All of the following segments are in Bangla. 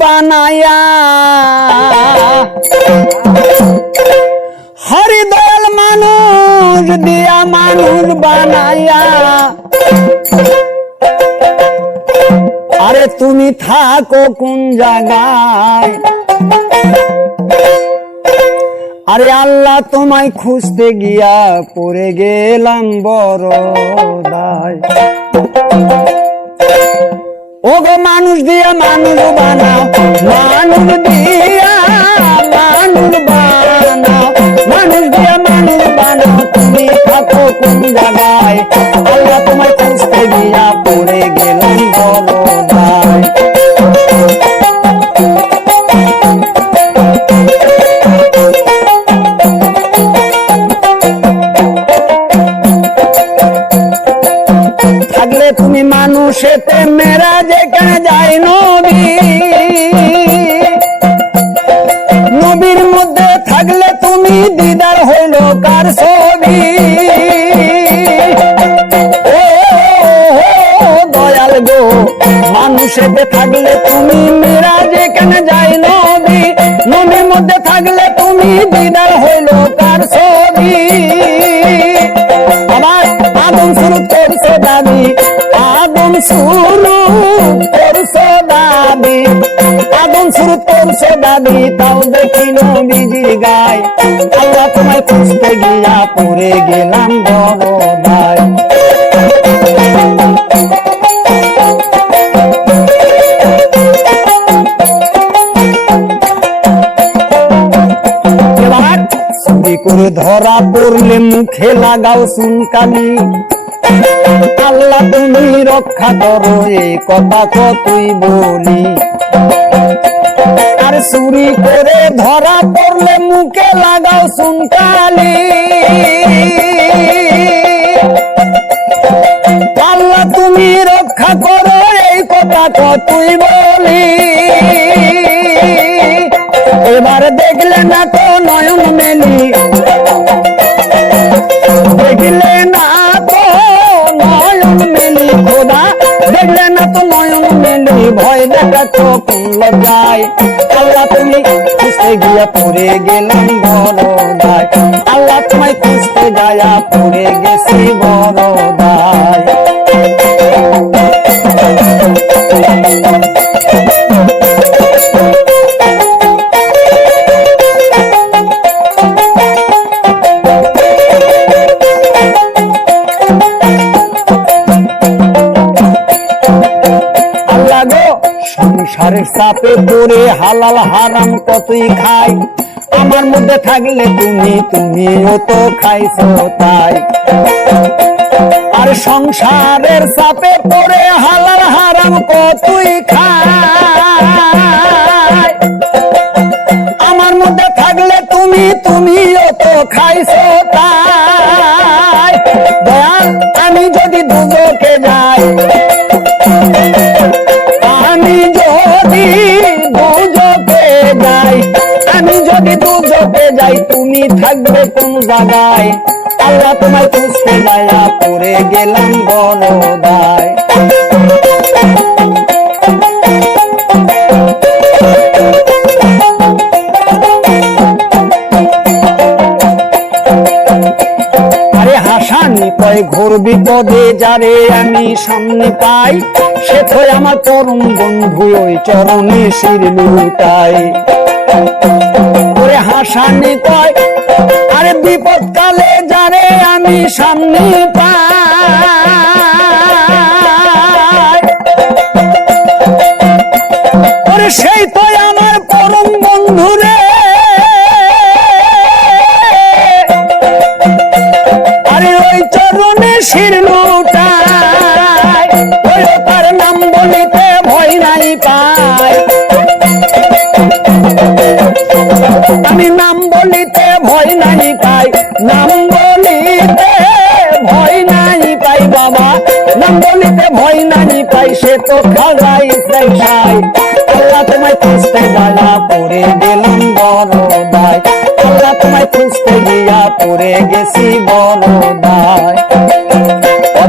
বানায়া হরি দয়াল মানুষ দিয়া মানুষ বানায়া আরে তুমি থাকো কোন জায়গায় আরে আল্লাহ তোমায় খুঁজতে গিয়া পড়ে গেলাম বড় দায় ওগো মানুষ দিয়া মানুষ বানাও মানুষ দিয়া মানুষ বানাও মানুষ দিয়া মানুষ বানাও তুমি থাকো কোন জায়গায় আল্লাহ তোমায় খুঁজতে গিয়া পড়ে গেলাম বড় দায় থাকলে তুমি মানুষেতে মেরা যেখানে যায় নবী নবীর মধ্যে থাকলে তুমি দিদার হইল কার ছবি ও দয়াল গো মানুষেতে থাকলে তুমি মেরা যেখানে যায় নবী নবীর মধ্যে থাকলে তুমি দিদার হইল কার ছবি আবার আদম শুরু করছো দাবি আদম শুরু করছো দাবি আদম শুরু করছো দাবি তাও দেখি নবীজির গায় আল্লাহ তোমায় খুঁজতে গিয়া পড়ে গেলাম বড় দায় এবার চুরি করে ধরা পড়লে মুখে লাগাও চুনকালি আল্লাহ তুমি রক্ষা করো এই কথা কতই বলি আর চুরি করে ধরা পড়লে মুখে লাগাও চুনকালি আল্লাহ তুমি রক্ষা করো এই কথা কতই বলি এবার দেখলে না তো নয়ন মেলি দেখলে না তো নয়ন মেলি খোদা দেখলে না তো নয়ন মেলি ভয় দেখা তো কোন যায় আল্লাহ তুমি খুঁজতে গিয়া পড়ে গেলাম বড় দায় আল্লাহ তোমায় খুঁজতে যায়া পড়ে গেছি বড় দায় সংসারের চাপে পড়ে হালাল হারাম কতই খাই আমার মধ্যে থাকলে তুমিও তো খাইছো তাই আর সংসারের চাপে পড়ে হালাল হারাম কতই খাই আমার মধ্যে থাকলে তুমিও তো খাইছো তাই দয়াল আমি যদি দুজকে যাই আমি যদি দুজকে যাই তুমি থাকবে কোন জায়গায় আল্লাহ তোমায় খুঁজতে যায়া পড়ে গেলাম বড় দায় আরে হাসানি কয় ঘোর বিপদে যারে আমি সামনে পাই সে তো আমার পরম বন্ধু ওই চরণে শির লুটাই ওরে হাসানি কয় আরে বিপদ কালে যারে আমি সামনে পাই ওরে সেই তো আমার পরম বন্ধু রে আরে ওই চরণে শির লুটাই ওই তার নাম বলিতে ভয় নাই পাই আমি নাম বলিতে ভয় নাই পাই নাম বলিতে ভয় নাই পাই বাবা নাম বলিতে ভয় নাই পাই সে তো খাজাই সাই আল্লাহ তোমায় খুঁজতে যায়া পড়ে গেলাম বড় দায় আল্লাহ তোমায় খুঁজতে গিয়া পড়ে গেছি বড় দায়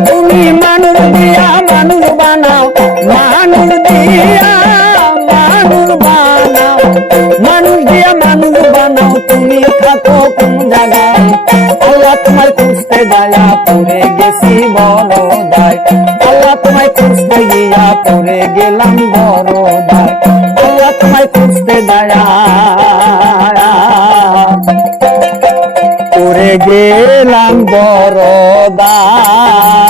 তুমি মানুষ দিয়া মানুষ বানাও মানুষ দিয়া মানুষ তোমায় খুঁজতে দায়া পড়ে গেছি বড় দায়, আল্লাহ তোমায় খুঁজতে গিয়া পড়ে গেলাম বড় দায়, আল্লাহ তোমায় খুঁজতে দায়া পড়ে গেলাম বড় দায়।